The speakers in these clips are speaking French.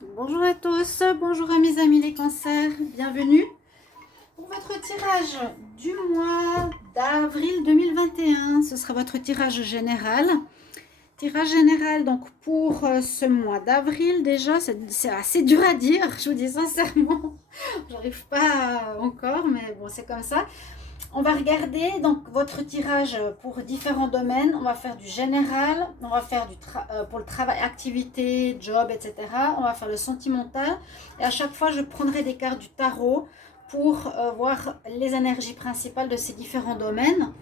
Bonjour à tous, bonjour à mes amis les cancers, bienvenue pour votre tirage du mois d'avril 2021. Ce sera votre tirage général. Tirage général donc pour ce mois d'avril. Déjà c'est assez dur à dire, je vous dis sincèrement, j'arrive pas encore, mais bon c'est comme ça. On va regarder donc votre tirage pour différents domaines. On va faire du général, on va faire pour le travail, activité, job, etc. On va faire le sentimental. Et à chaque fois, je prendrai des cartes du tarot pour voir les énergies principales de ces différents domaines.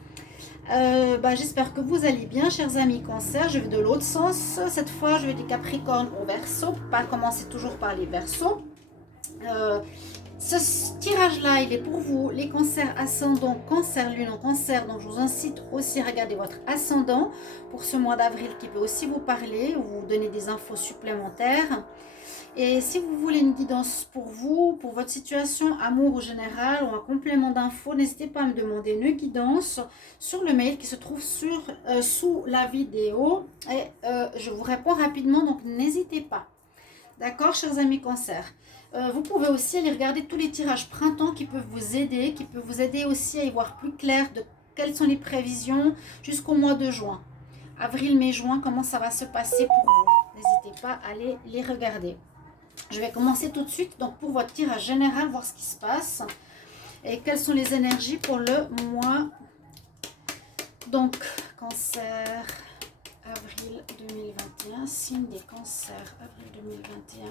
J'espère que vous allez bien, chers amis cancer. Je vais de l'autre sens. Cette fois, je vais du Capricorne au Verseau. Pas commencer toujours par les Verseaux. Euh, Ce tirage-là, il est pour vous, les cancers ascendants, cancer, lune en cancer. Donc, je vous incite aussi à regarder votre ascendant pour ce mois d'avril qui peut aussi vous parler ou vous donner des infos supplémentaires. Et si vous voulez une guidance pour vous, pour votre situation, amour ou général, ou un complément d'infos, n'hésitez pas à me demander une guidance sur le mail qui se trouve sous la vidéo. Et je vous réponds rapidement, donc n'hésitez pas. D'accord, chers amis cancer. Vous pouvez aussi aller regarder tous les tirages printemps qui peuvent vous aider aussi à y voir plus clair de quelles sont les prévisions jusqu'au mois de juin. Avril, mai, juin, comment ça va se passer pour vous. N'hésitez pas à aller les regarder. Je vais commencer tout de suite donc pour votre tirage général, voir ce qui se passe et quelles sont les énergies pour le mois. Donc, cancer, avril 2021, signe des cancers, avril 2021.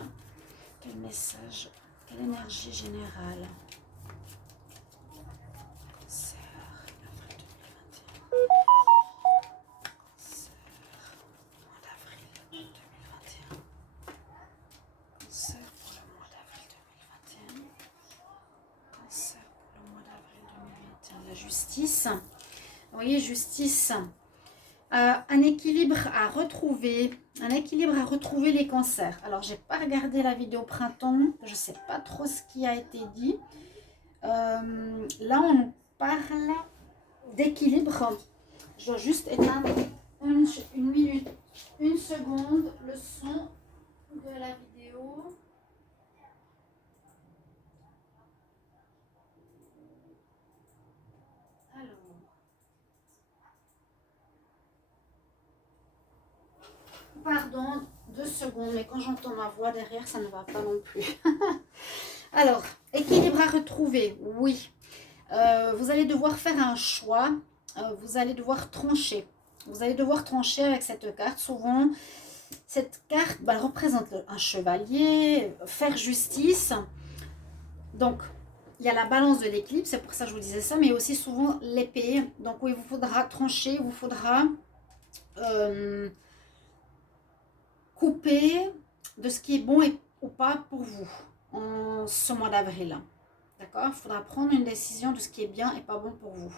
Quel message, quelle énergie générale. Cancer, avril 2021. Cancer, mois d'avril 2021. Cancer pour le mois d'avril 2021. Cancer pour le mois d'avril 2021. La justice. Vous voyez, justice. Un équilibre à retrouver, les cancers. Alors, j'ai pas regardé la vidéo printemps, je sais pas trop ce qui a été dit. Là, on nous parle d'équilibre. Je dois juste éteindre une minute, une seconde, le son de la vidéo. Alors. Pardon, 2 secondes, mais quand j'entends ma voix derrière, ça ne va pas non plus. Alors, équilibre à retrouver, oui. Vous allez devoir faire un choix, vous allez devoir trancher. Vous allez devoir trancher avec cette carte. Souvent, cette carte elle représente un chevalier, faire justice. Donc, il y a la balance de l'équilibre, c'est pour ça que je vous disais ça, mais aussi souvent l'épée. Donc, oui, il vous faudra trancher, il vous faudra couper de ce qui est bon ou pas pour vous en ce mois d'avril. D'accord? Il faudra prendre une décision de ce qui est bien et pas bon pour vous.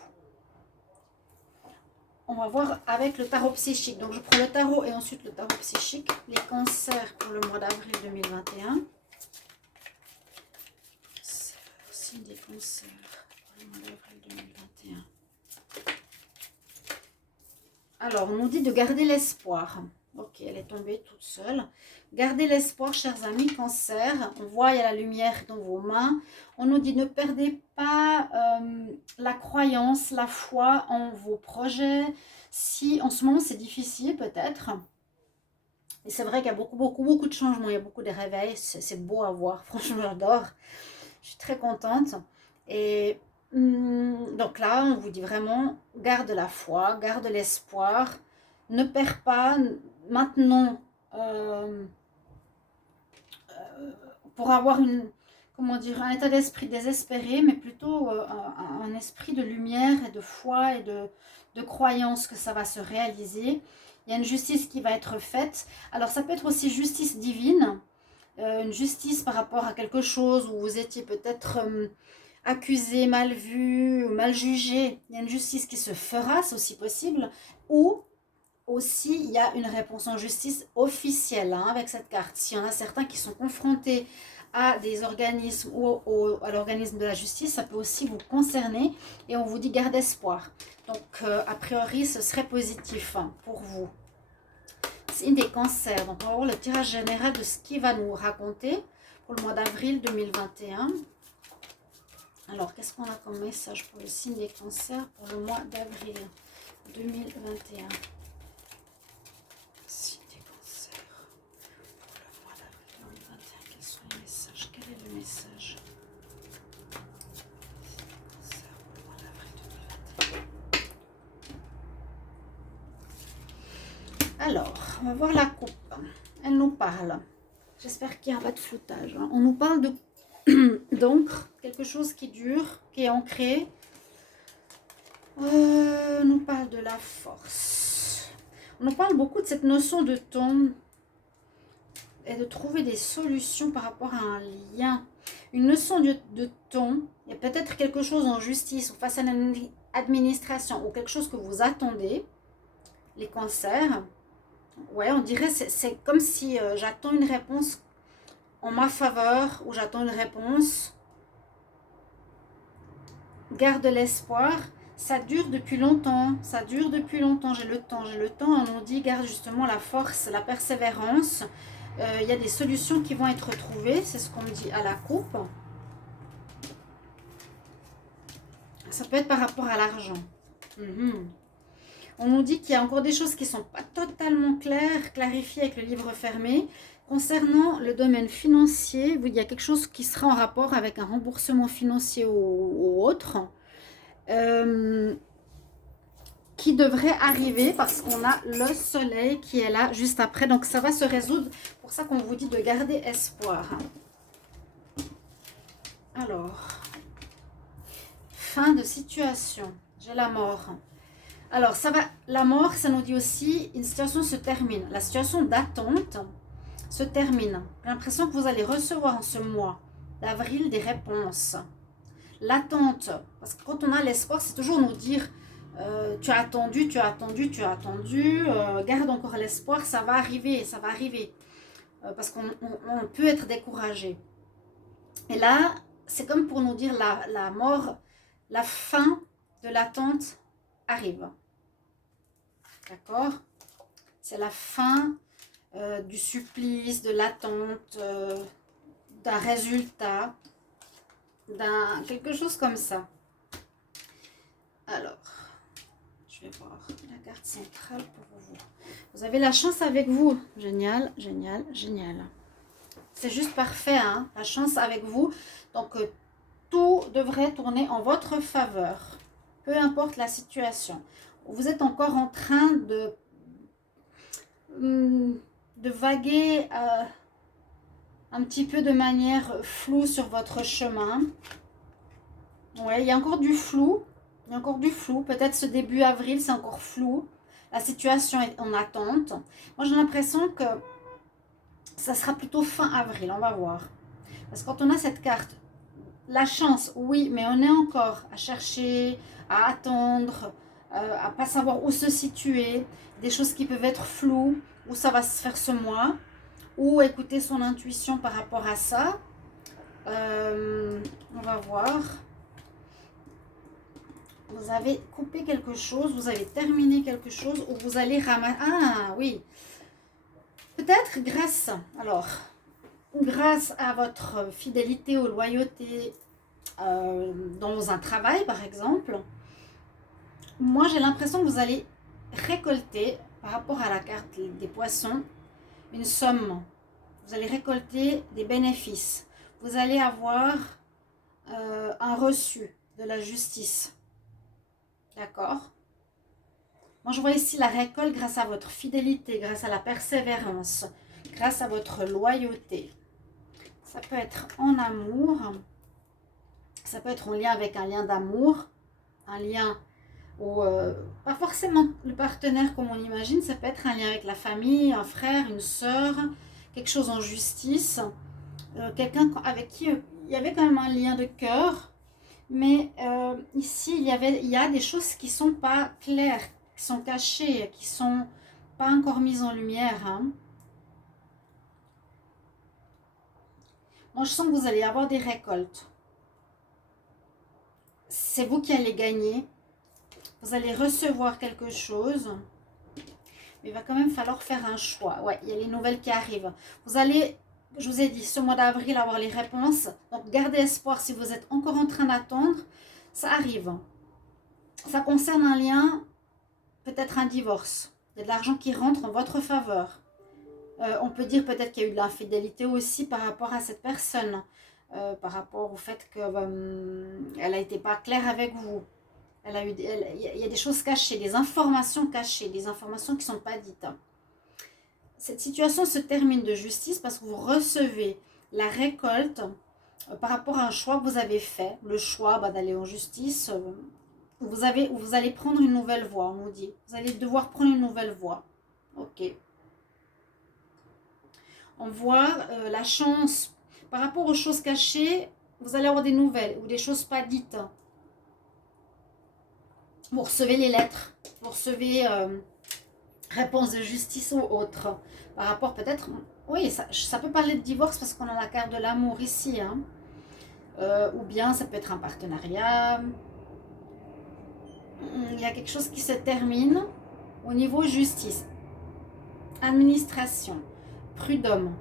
On va voir avec le tarot psychique. Donc, je prends le tarot et ensuite le tarot psychique. Les cancers pour le mois d'avril 2021. Signe des cancers pour le mois d'avril 2021. Alors, on nous dit de garder l'espoir. Ok, elle est tombée toute seule. Gardez l'espoir, chers amis, cancer. On voit, il y a la lumière dans vos mains. On nous dit ne perdez pas la croyance, la foi en vos projets. Si en ce moment c'est difficile peut-être. Et c'est vrai qu'il y a beaucoup de changements. Il y a beaucoup de réveils. C'est beau à voir. Franchement, j'adore. Je suis très contente. Et donc là, on vous dit vraiment, garde la foi, garde l'espoir. Ne perds pas maintenant pour avoir comment dire, un état d'esprit désespéré, mais plutôt un esprit de lumière et de foi et de croyance que ça va se réaliser. Il y a une justice qui va être faite. Alors ça peut être aussi justice divine, une justice par rapport à quelque chose où vous étiez peut-être accusé, mal vu, mal jugé. Il y a une justice qui se fera, c'est aussi possible. Ou aussi, il y a une réponse en justice officielle avec cette carte. S'il y en a certains qui sont confrontés à des organismes ou à l'organisme de la justice, ça peut aussi vous concerner et on vous dit garde espoir. Donc, a priori, ce serait positif pour vous. signe des cancers. Donc, on va voir le tirage général de ce qu'il va nous raconter pour le mois d'avril 2021. Alors, qu'est-ce qu'on a comme message pour le signe des cancers pour le mois d'avril 2021? Signe des cancers pour le mois d'avril 2021. Quels sont les messages? Quel est le message? Cancer pour le mois d'avril 2021. Alors, on va voir la coupe. Elle nous parle. J'espère qu'il n'y a pas de floutage. On nous parle de d'encre, quelque chose qui dure, qui est ancré. On nous parle de la force. On nous parle beaucoup de cette notion de ton et de trouver des solutions par rapport à un lien. Une notion de ton. Il y a peut-être quelque chose en justice ou face à une administration ou quelque chose que vous attendez. Les cancers. Ouais, on dirait c'est comme si j'attends une réponse en ma faveur ou j'attends une réponse. Garde l'espoir. Ça dure depuis longtemps. Ça dure depuis longtemps. J'ai le temps. J'ai le temps. On nous dit garde justement la force, la persévérance. Il y a des solutions qui vont être trouvées. C'est ce qu'on me dit à la coupe. Ça peut être par rapport à l'argent. On nous dit qu'il y a encore des choses qui ne sont pas totalement claires, clarifiées avec le livre fermé. Concernant le domaine financier, il y a quelque chose qui sera en rapport avec un remboursement financier ou autre. Qui devrait arriver parce qu'on a le soleil qui est là juste après. Donc ça va se résoudre. C'est pour ça qu'on vous dit de garder espoir. Alors, fin de situation. J'ai la mort. Alors, ça va, la mort, ça nous dit aussi, une situation se termine. La situation d'attente se termine. J'ai l'impression que vous allez recevoir en ce mois d'avril des réponses. L'attente, parce que quand on a l'espoir, c'est toujours nous dire, tu as attendu, tu as attendu, tu as attendu, garde encore l'espoir, ça va arriver, ça va arriver. Parce qu'on peut être découragé. Et là, c'est comme pour nous dire la mort, la fin de l'attente arrive. D'accord? C'est la fin du supplice, de l'attente, d'un résultat, d'un quelque chose comme ça. Alors, je vais voir la carte centrale pour vous. Vous avez la chance avec vous. Génial, génial, génial. C'est juste parfait, hein? La chance avec vous. Donc, tout devrait tourner en votre faveur. Peu importe la situation. Vous êtes encore en train de vaguer un petit peu de manière floue sur votre chemin. Ouais, il y a encore du flou. Il y a encore du flou. Peut-être ce début avril, c'est encore flou. La situation est en attente. Moi, j'ai l'impression que ça sera plutôt fin avril. On va voir. Parce que quand on a cette carte, la chance, oui, mais on est encore à chercher, à attendre, à pas savoir où se situer. Des choses qui peuvent être floues. Où ça va se faire ce mois. Ou écouter son intuition par rapport à ça. On va voir. Vous avez coupé quelque chose, vous avez terminé quelque chose, ou vous allez ramasser... Ah oui, peut-être grâce à votre fidélité ou loyauté dans un travail par exemple. Moi j'ai l'impression que vous allez récolter, par rapport à la carte des poissons, une somme. Vous allez récolter des bénéfices. Vous allez avoir un reçu de la justice. D'accord? Moi, je vois ici la récolte grâce à votre fidélité, grâce à la persévérance, grâce à votre loyauté. Ça peut être en amour, ça peut être en lien avec un lien d'amour, un lien où, pas forcément le partenaire comme on imagine, ça peut être un lien avec la famille, un frère, une sœur, quelque chose en justice, quelqu'un avec qui il y avait quand même un lien de cœur. Mais ici, il y a des choses qui ne sont pas claires, qui sont cachées, qui ne sont pas encore mises en lumière. Hein. Moi, je sens que vous allez avoir des récoltes. C'est vous qui allez gagner. Vous allez recevoir quelque chose. il va quand même falloir faire un choix. Ouais, il y a les nouvelles qui arrivent. Vous allez, je vous ai dit, ce mois d'avril, avoir les réponses. Donc, gardez espoir si vous êtes encore en train d'attendre. Ça arrive. Ça concerne un lien, peut-être un divorce. Il y a de l'argent qui rentre en votre faveur. On peut dire peut-être qu'il y a eu de l'infidélité aussi par rapport à cette personne. Par rapport au fait qu'elle n'a été pas claire avec vous. Il y a des choses cachées, des informations cachées, des informations qui ne sont pas dites. Cette situation se termine de justice parce que vous recevez la récolte par rapport à un choix que vous avez fait. Le choix d'aller en justice, vous allez prendre une nouvelle voie, on nous dit. Vous allez devoir prendre une nouvelle voie. Ok. On voit la chance par rapport aux choses cachées, vous allez avoir des nouvelles ou des choses pas dites. Vous recevez les lettres, vous recevez réponse de justice ou autre. Par rapport peut-être, oui, ça peut parler de divorce parce qu'on a la carte de l'amour ici. Hein. Ou bien ça peut être un partenariat. Il y a quelque chose qui se termine au niveau justice. Administration, prud'homme.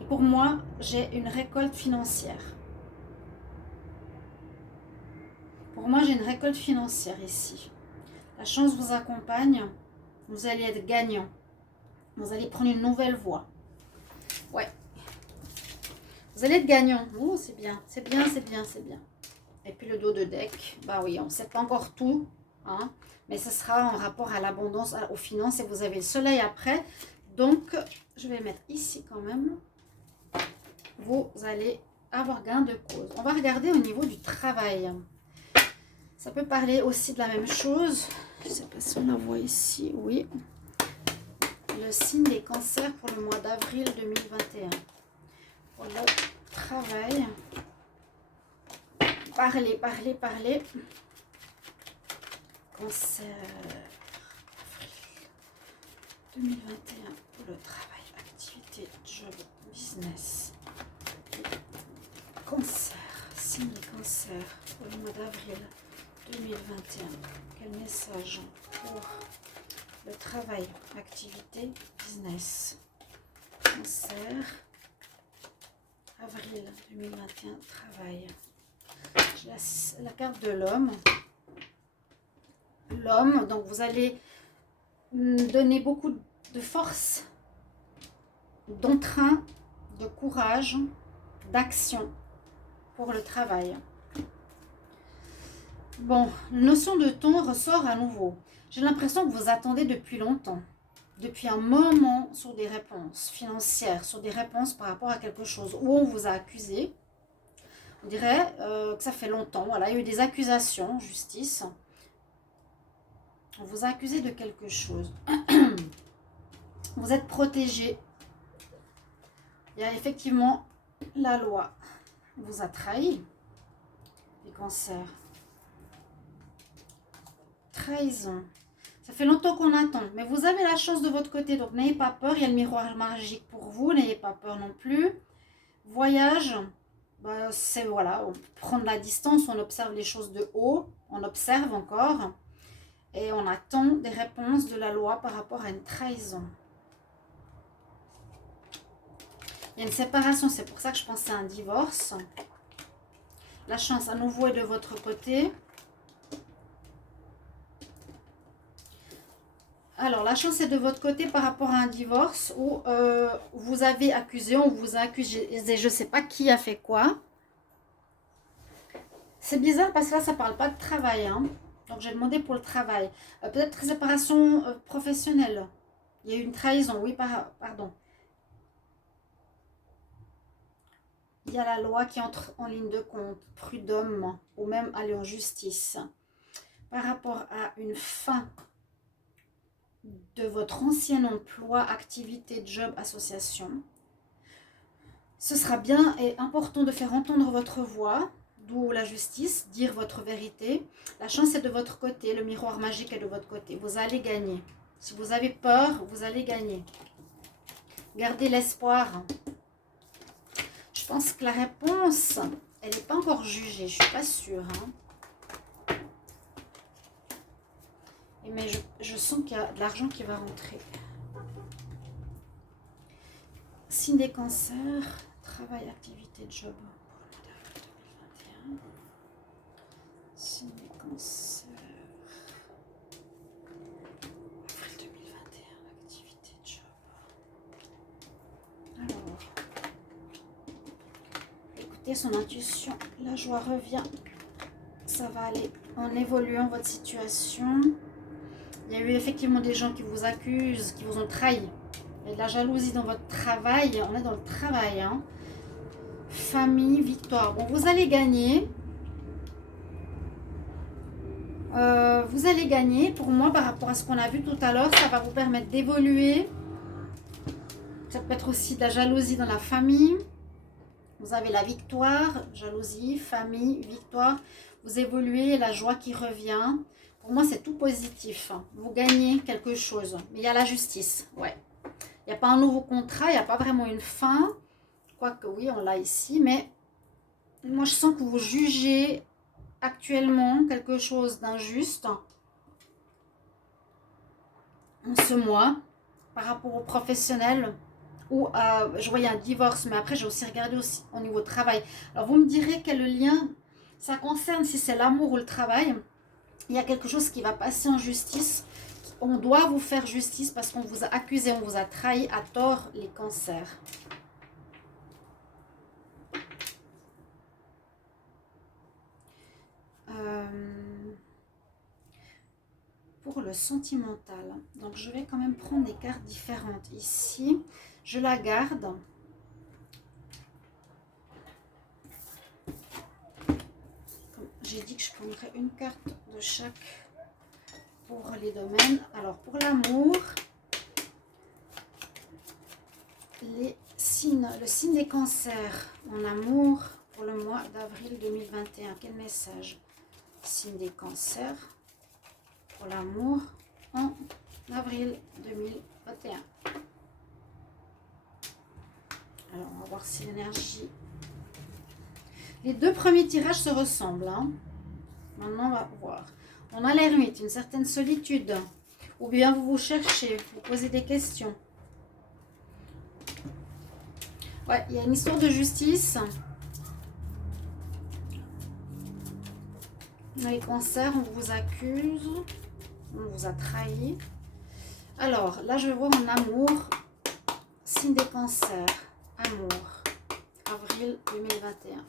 Et pour moi, j'ai une récolte financière. Pour moi, j'ai une récolte financière ici. La chance vous accompagne. Vous allez être gagnant. Vous allez prendre une nouvelle voie. Ouais. Vous allez être gagnant. Oh, c'est bien. C'est bien, c'est bien, c'est bien. Et puis le dos de deck. Bah oui, on ne sait pas encore tout. Hein, mais ce sera en rapport à l'abondance, aux finances. Et vous avez le soleil après. Donc, je vais mettre ici quand même. Vous allez avoir gain de cause. On va regarder au niveau du travail. Ça peut parler aussi de la même chose. Je ne sais pas si on la voit ici. Oui. Le signe des cancers pour le mois d'avril 2021. Pour le travail. Parlez, parlez, parlez. Cancer. Avril 2021 pour le travail, activité, job, business. Cancer. Signe des cancers pour le mois d'avril 2021. Quel message pour le travail, activité, business. Cancer. Avril 2021, travail. J'ai la carte de l'homme. L'homme, donc vous allez donner beaucoup de force, d'entrain, de courage, d'action pour le travail. Bon, notion de temps ressort à nouveau. J'ai l'impression que vous attendez depuis longtemps, depuis un moment sur des réponses financières, sur des réponses par rapport à quelque chose où on vous a accusé. On dirait que ça fait longtemps. Voilà, il y a eu des accusations en justice. On vous a accusé de quelque chose. Vous êtes protégé. Il y a effectivement la loi. On vous a trahi. Les cancers. Trahison. Ça fait longtemps qu'on attend. Mais vous avez la chance de votre côté. Donc n'ayez pas peur. Il y a le miroir magique pour vous. N'ayez pas peur non plus. Voyage. Bah, c'est voilà. On prend de la distance. On observe les choses de haut. On observe encore. Et on attend des réponses de la loi par rapport à une trahison. Il y a une séparation, c'est pour ça que je pensais à un divorce. La chance à nouveau est de votre côté. Alors, la chance est de votre côté par rapport à un divorce où vous avez accusé, on vous a accusé, je ne sais pas qui a fait quoi. C'est bizarre parce que là, ça ne parle pas de travail. Hein. Donc, j'ai demandé pour le travail. Peut-être séparation professionnelle. Il y a eu une trahison, oui, pardon. Il y a la loi qui entre en ligne de compte, prud'homme, ou même aller en justice. Par rapport à une fin de votre ancien emploi, activité, job, association, ce sera bien et important de faire entendre votre voix, d'où la justice, dire votre vérité. La chance est de votre côté, le miroir magique est de votre côté. Vous allez gagner. Si vous avez peur, vous allez gagner. Gardez l'espoir. Je pense que la réponse, elle n'est pas encore jugée, je ne suis pas sûre. Hein. Mais je sens qu'il y a de l'argent qui va rentrer. Signe des cancers, travail, activité, job pour le mois d'avril 2021. Signe des cancers. Avril 2021, activité, job. Alors, écoutez son intuition. La joie revient. Ça va aller en évoluant votre situation. Il y a eu effectivement des gens qui vous accusent, qui vous ont trahi. Il y a de la jalousie dans votre travail. On est dans le travail. Hein. Famille, victoire. Bon, vous allez gagner. Vous allez gagner. Pour moi, par rapport à ce qu'on a vu tout à l'heure, ça va vous permettre d'évoluer. Ça peut être aussi de la jalousie dans la famille. Vous avez la victoire, jalousie, famille, victoire. Vous évoluez, la joie qui revient. Pour moi, c'est tout positif. Vous gagnez quelque chose. Mais il y a la justice. Ouais. Il n'y a pas un nouveau contrat, il n'y a pas vraiment une fin. Quoique oui, on l'a ici. Mais moi, je sens que vous jugez actuellement quelque chose d'injuste en ce mois par rapport aux professionnels. Ou je voyais un divorce, mais après j'ai aussi regardé aussi au niveau travail. Alors vous me direz quel lien ça concerne, si c'est l'amour ou le travail. Il y a quelque chose qui va passer en justice. On doit vous faire justice parce qu'on vous a accusé, on vous a trahi à tort, les cancers. Pour le sentimental, donc je vais quand même prendre des cartes différentes ici. Je la garde. J'ai dit que je prendrais une carte de chaque pour les domaines. Alors pour l'amour, le signe des cancers en amour pour le mois d'avril 2021. Quel message? Signe des cancers pour l'amour en avril 2021. Alors on va voir si l'énergie... Les deux premiers tirages se ressemblent. Hein. Maintenant, on va voir. On a l'ermite, une certaine solitude. Ou bien vous vous cherchez, vous posez des questions. Ouais, il y a une histoire de justice. Les cancers, on vous accuse. On vous a trahi. Alors, là, je vois en amour. Signe des cancers. Amour. Avril 2021.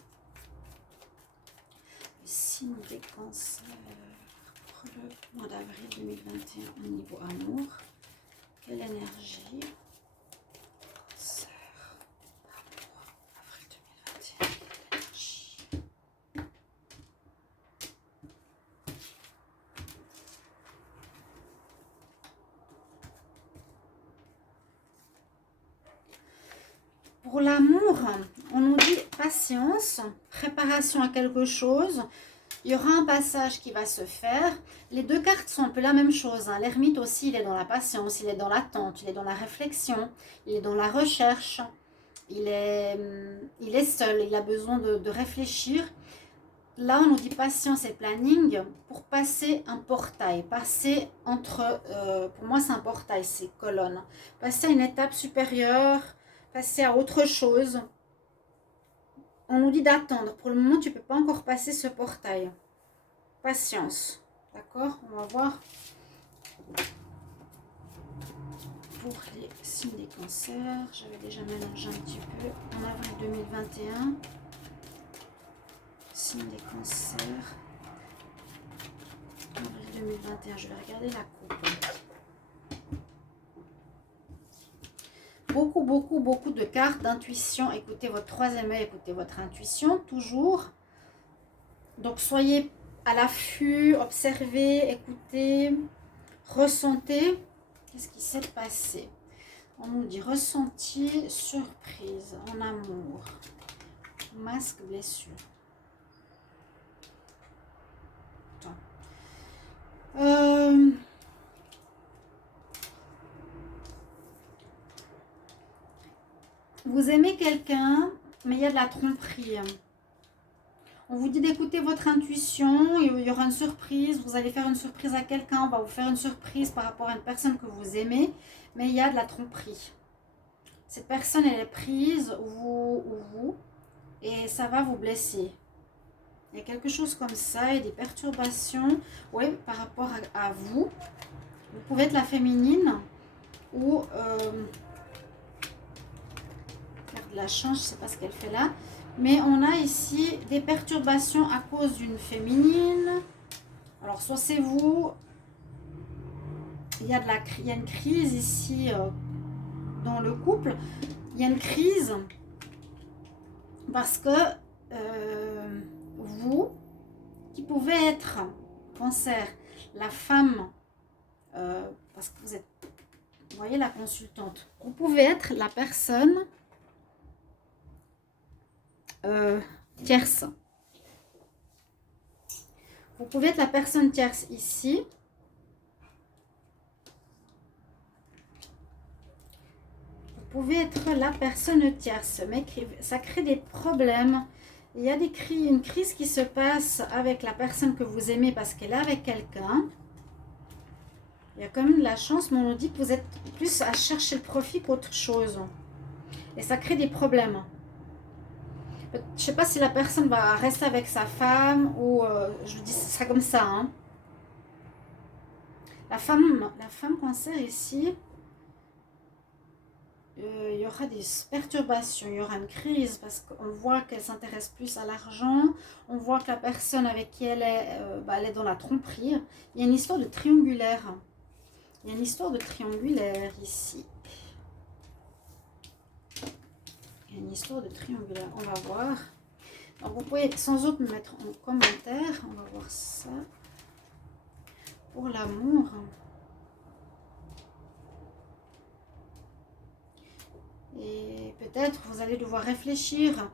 Signe des cancers pour le mois d'avril 2021 au niveau amour. Quelle énergie? Cancer, amour, avril 2021. Quelle énergie? Pour l'amour, on nous dit patience, préparation à quelque chose. Il y aura un passage qui va se faire. Les deux cartes sont un peu la même chose. Hein. L'ermite aussi, il est dans la patience, il est dans l'attente, il est dans la réflexion, il est dans la recherche. Il est seul, il a besoin de réfléchir. Là, on nous dit patience et planning pour passer un portail. Passer entre, pour moi c'est un portail, c'est colonne. Passer à une étape supérieure, passer à autre chose. On nous dit d'attendre. Pour le moment, tu ne peux pas encore passer ce portail. Patience. D'accord? On va voir. Pour les signes des cancers, j'avais déjà mélangé un petit peu. En avril 2021. Signes des cancers. Avril 2021. Je vais regarder la coupe. Beaucoup de cartes d'intuition. Écoutez votre troisième œil, écoutez votre intuition, toujours. Donc, soyez à l'affût, observez, écoutez, ressentez. Qu'est-ce qui s'est passé? On nous dit ressenti, surprise, en amour, masque, blessure. Vous aimez quelqu'un, mais il y a de la tromperie. On vous dit d'écouter votre intuition. Il y aura une surprise. Vous allez faire une surprise à quelqu'un. On va vous faire une surprise par rapport à une personne que vous aimez. Mais il y a de la tromperie. Cette personne, elle est prise, ou vous, et ça va vous blesser. Il y a quelque chose comme ça, et des perturbations, oui, par rapport à vous. Vous pouvez être la féminine, ou faire de la chance, je ne sais pas ce qu'elle fait là. Mais on a ici des perturbations à cause d'une féminine. Alors, soit c'est vous, il y a une crise ici dans le couple. Il y a une crise parce que vous, qui pouvez être Cancer, la femme, parce que vous êtes, vous voyez, la consultante, vous pouvez être la personne tierce. Vous pouvez être la personne tierce ici. Vous pouvez être la personne tierce, mais ça crée des problèmes. Il y a une crise qui se passe avec la personne que vous aimez parce qu'elle est avec quelqu'un. Il y a quand même de la chance, mais on nous dit que vous êtes plus à chercher le profit qu'autre chose. Et ça crée des problèmes. Je ne sais pas si la personne va rester avec sa femme ou... je vous dis ça comme ça. Hein. La femme Cancer ici... il y aura des perturbations, il y aura une crise parce qu'on voit qu'elle s'intéresse plus à l'argent, on voit que la personne avec qui elle est, elle est dans la tromperie. Il y a une histoire de triangulaire. Il y a une histoire de triangulaire ici. Il y a une histoire de triangulaire, on va voir. Donc vous pouvez sans autre me mettre en commentaire, on va voir ça. Pour l'amour. Et peut-être vous allez devoir réfléchir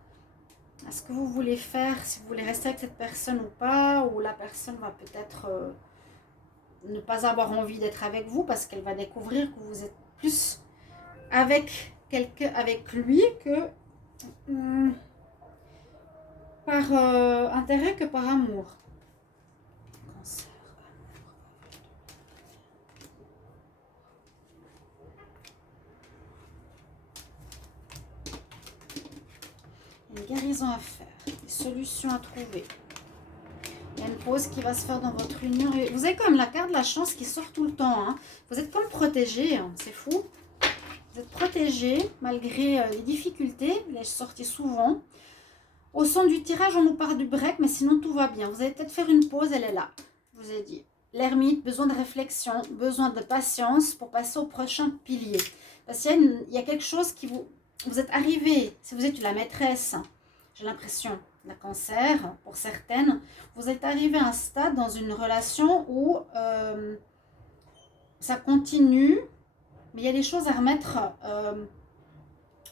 à ce que vous voulez faire, si vous voulez rester avec cette personne ou pas, ou la personne va peut-être ne pas avoir envie d'être avec vous parce qu'elle va découvrir que vous êtes plus avec lui que par intérêt que par amour. Cancer. Une guérison à faire, des solutions à trouver. Il y a une pause qui va se faire dans votre union. Vous avez quand même la carte de la chance qui sort tout le temps. Hein. Vous êtes comme protégé, hein. C'est fou. Vous êtes protégé malgré les difficultés. Elle est sortie souvent. Au son du tirage, on nous parle du break, mais sinon tout va bien. Vous allez peut-être faire une pause, elle est là. Je vous ai dit. L'ermite, besoin de réflexion, besoin de patience pour passer au prochain pilier. Parce qu'il y a quelque chose qui vous êtes arrivé, si vous êtes la maîtresse, j'ai l'impression, la Cancer, pour certaines, vous êtes arrivé à un stade dans une relation où ça continue, mais il y a des choses à remettre,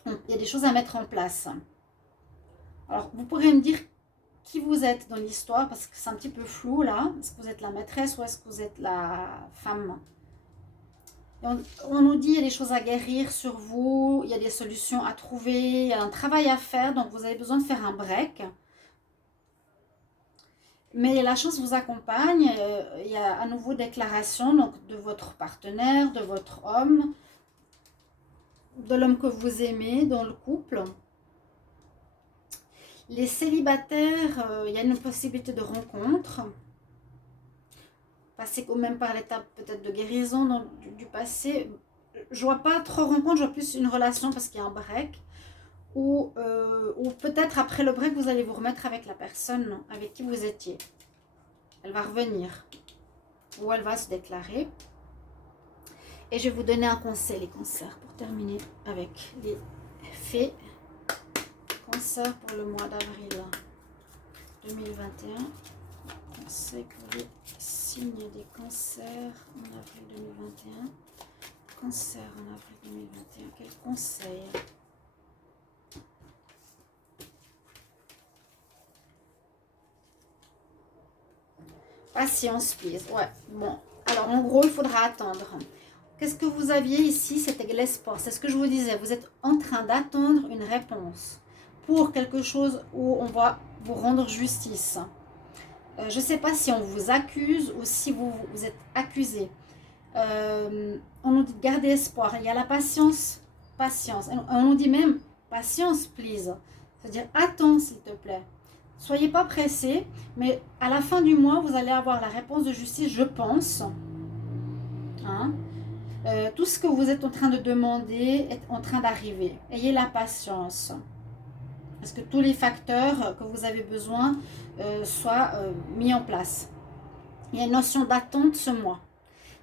il y a des choses à mettre en place. Alors, vous pourrez me dire qui vous êtes dans l'histoire, parce que c'est un petit peu flou là. Est-ce que vous êtes la maîtresse ou est-ce que vous êtes la femme ? On nous dit qu'il y a des choses à guérir sur vous, il y a des solutions à trouver, il y a un travail à faire, donc vous avez besoin de faire un break. Mais la chance vous accompagne, il y a à nouveau déclaration donc, de votre partenaire, de votre homme, de l'homme que vous aimez dans le couple. Les célibataires, il y a une possibilité de rencontre. Passer quand même par l'étape peut-être de guérison du passé. Je vois pas trop rencontre, je vois plus une relation parce qu'il y a un break. Ou peut-être après le break, vous allez vous remettre avec la personne avec qui vous étiez. Elle va revenir. Ou elle va se déclarer. Et je vais vous donner un conseil, les cancers, pour terminer avec les faits. Cancer pour le mois d'avril 2021. Conseil pour les signes des cancers en avril 2021. Cancer en avril 2021. Quel conseil? Patience, please. Ouais, bon. Alors, en gros, il faudra attendre. Qu'est-ce que vous aviez ici? C'était l'espoir. C'est ce que je vous disais. Vous êtes en train d'attendre une réponse pour quelque chose où on va vous rendre justice. Je ne sais pas si on vous accuse ou si vous êtes accusé. On nous dit de garder espoir. Il y a la patience. Patience. On nous dit même patience, please. C'est-à-dire attends, s'il te plaît. Soyez pas pressés, mais à la fin du mois, vous allez avoir la réponse de justice, je pense. Hein? Tout ce que vous êtes en train de demander est en train d'arriver. Ayez la patience. Parce que tous les facteurs que vous avez besoin soient mis en place. Il y a une notion d'attente ce mois.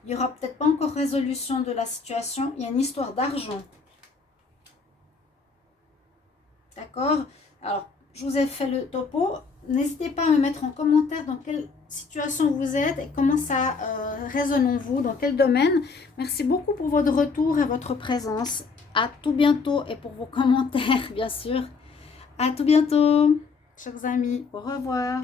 Il n'y aura peut-être pas encore résolution de la situation. Il y a une histoire d'argent. D'accord? Alors, je vous ai fait le topo. N'hésitez pas à me mettre en commentaire dans quelle situation vous êtes et comment ça résonne en vous, dans quel domaine. Merci beaucoup pour votre retour et votre présence. À tout bientôt et pour vos commentaires, bien sûr. À tout bientôt, chers amis. Au revoir.